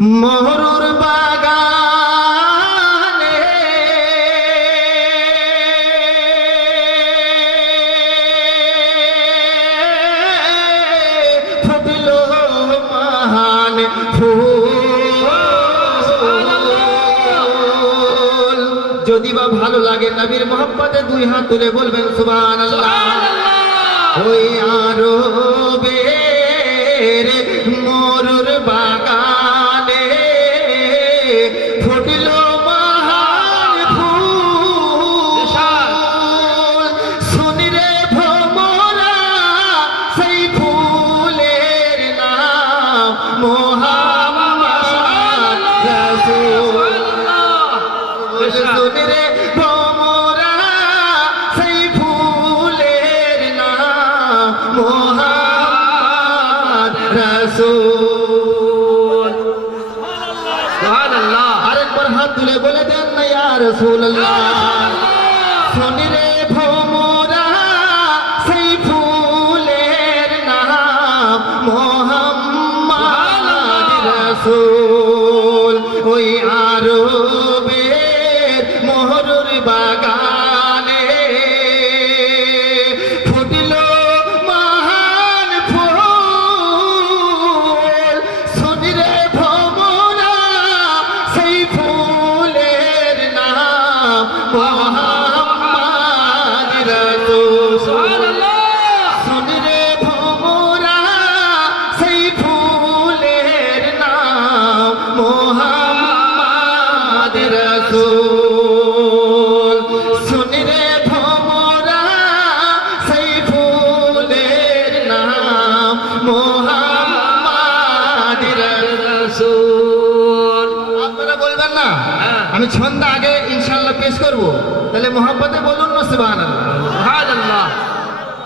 মহরুর বাগানে। ফুটল মহান ফুল। যদি বা ভালো লাগে নবীর মোহাম্মতে দুই হাত তুলে বলবেন সুবান ওই আরও বের মরুর বাগানে রাসূল। আরেকবার হাত তুলে বলে দেন না ইয়া রাসূলুল্লাহ।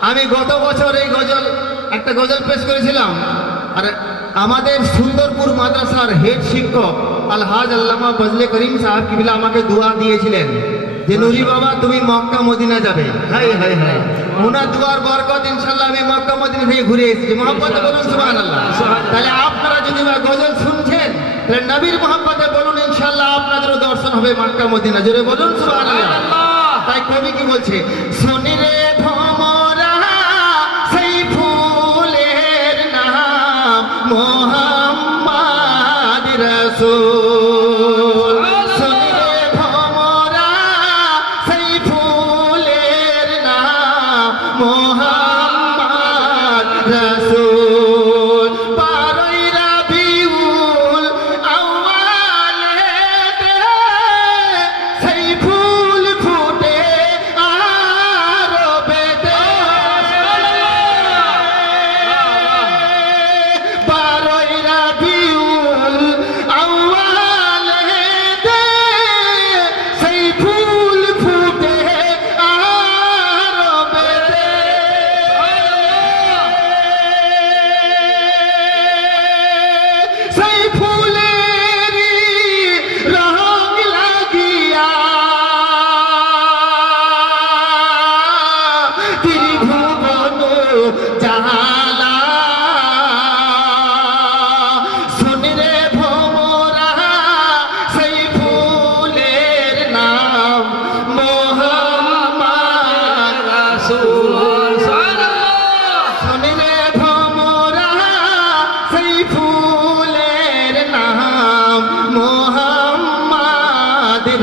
আমি গত বছর এই গজল একটা গজল পেশ করেছিলাম। আর আমাদের সুন্দরপুর মাদ্রাসার হেড শিক্ষক আলহাজ আল্লামা বজলে করিম সাহেব কিবিলা আমাকে দোয়া দিয়েছিলেন যে নুরি বাবা তুমি মক্কা মদিনা যাবে। হাই হাই হাই ওনার দুয়ার বরকত ইনশাল্লাহ আমি মক্কা মদিনা থেকে ঘুরে এসেছি। মোহাম্মদ বলুন সুবহানাল্লাহ। তাহলে আপনারা যদি গজল শুনছেন তাহলে নবীর মোহাম্মদে বলুন ইনশাল্লাহ আপনাদেরও দর্শন হবে মক্কা মদিনা। জোরে বলুন সুবহানাল্লাহ। তাই কবি কি বলছে? শনি রে ভমরা সেই ফুলের নাম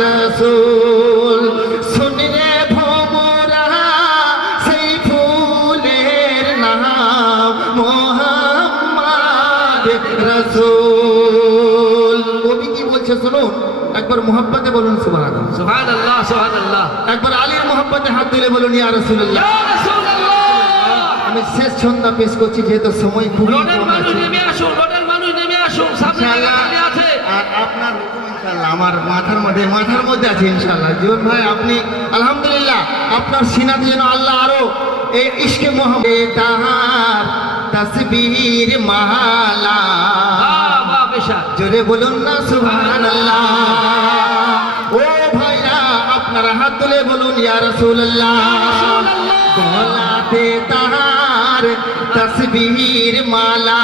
রসুল শুনি রে ভোমরা সেই ফুলের নাম মোহাম্মদ রসুল। কবি কি বলছে শুনুন? একবার মোহাম্মতে বলুন সুবহানাল্লাহ। একবার আলীর মোহাম্মতে হাত দিলে বলুন ইয়া রাসূলুল্লাহ। আমি শেষ ছন্দ পেশ করছি যেহেতু সময় খুবই কম আছে। আর আপনার হুকুম ইনশাআল্লাহ আমার মাথার মধ্যে মাথার মধ্যে আছে ইনশাআল্লাহ। জীবন ভাই আপনি আলহামদুলিল্লাহ আপনার সিনাতে যেন আল্লাহ আরও এই ইশকে মোহাম্মদ তাহার তসবির মালা। জোরে বলুন না সুবহানাল্লাহ। ও ভাইরা আপনারা হাত তুলে বলুন ইয়া রাসূলুল্লাহ। গলাতে তাহার তসবির মালা।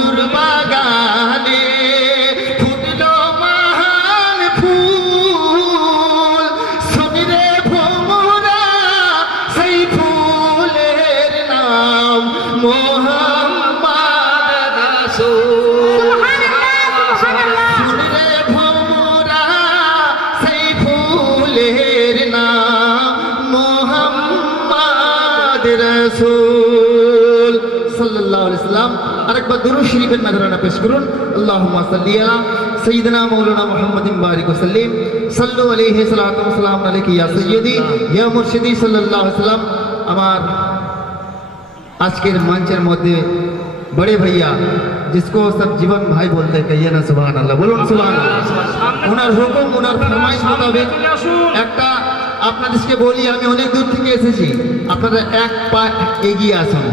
একবার দুরুদ শরীফের নাজরানা পেশ করুন আল্লাহুম্মা সাল্লি আলা সাইয়্যিদিনা মাওলানা মুহাম্মাদিন বারিক ওয়া সাল্লিম সাল্লু আলাইহি সালাতু ওয়া সালাম আলাইহি ইয়া সাইয়্যিদি ইয়া মুরশিদি সাল্লাল্লাহু আলাইহি সাল্লাম আমার আজকের মঞ্চের মধ্যে बड़े भैया जिसको सब जीवन भाई बोलते हैं कहिए ना सुबह अल्लाह बोलুন সুবহানাল্লাহ ওনার হুকুম ওনার ফরমাইশ মোতাবেক একটা আপনাদেরকে বলি আমি অনেক দূর থেকে এসেছি। আপনারা এক পা এগিয়ে আসুন।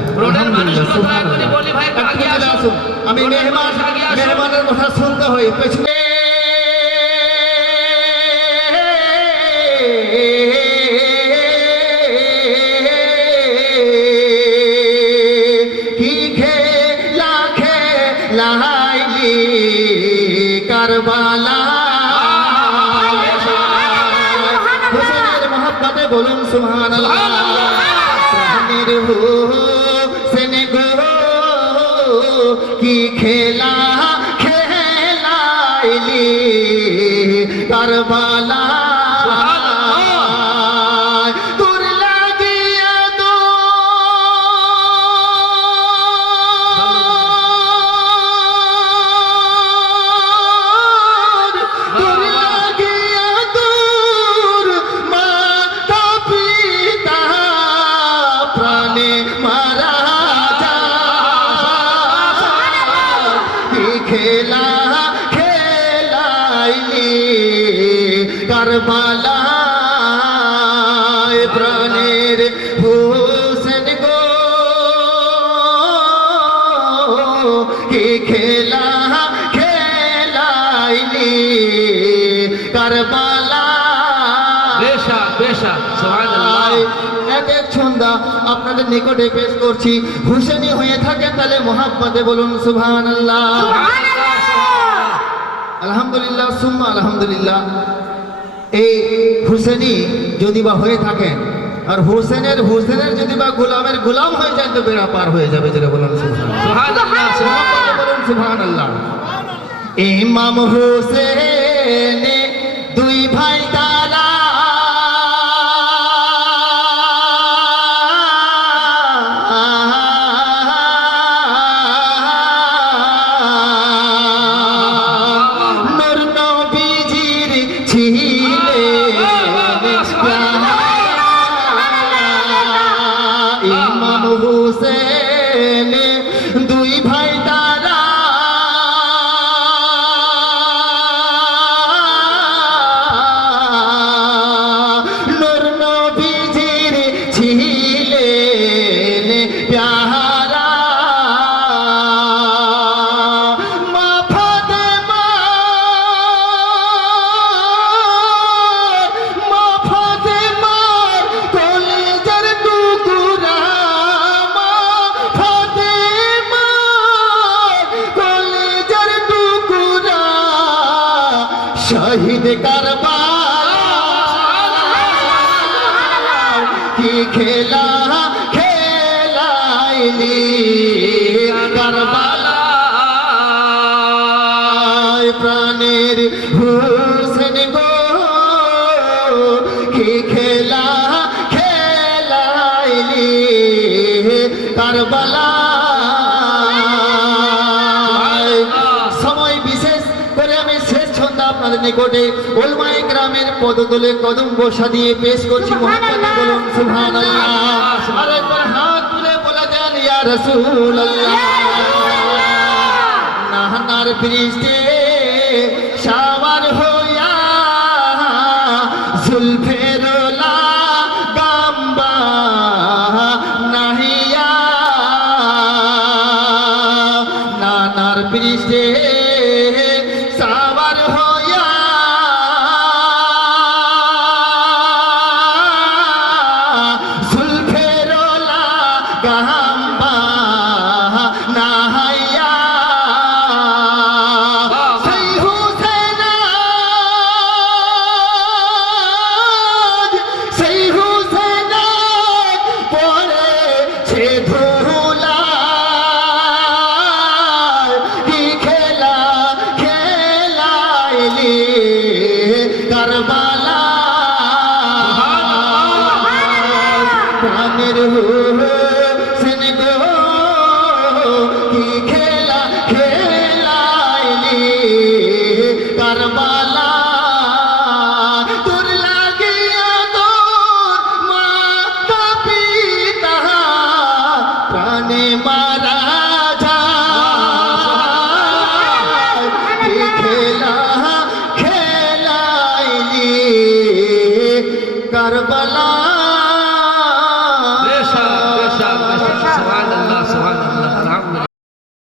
আমি মেহমান। মেহমানের কথা শুনতে হয়। পেছনে প্রাণের আপনাদের নিকটে পেশ করছি। হুসেনি হয়ে থাকে তাহলে মোহাম্মদে বলুন সুবহান আলহামদুলিল্লাহ সুম্মা আলহামদুলিল্লাহ। এই হুসেনি যদি বা হয়ে থাকেন আর হুসেনের হুসেনের যদি বা গোলামের গোলাম হয়ে যায় তো বেড়া পার হয়ে যাবে যেটা বলুন বলুন সুবহান আল্লাহ ইমাম হুসেন দুই ভাই তারা কি খেলা খেলাইলি কারবালা প্রাণের হুসেন গো। কি খেলা খেলাইলি কারবালা নিকটে ওলমায় গ্রামের পদতলে কদম বসা দিয়ে পেশ করছি বলুন সুহান হাত তুলে বলে ইয়া রসুল না না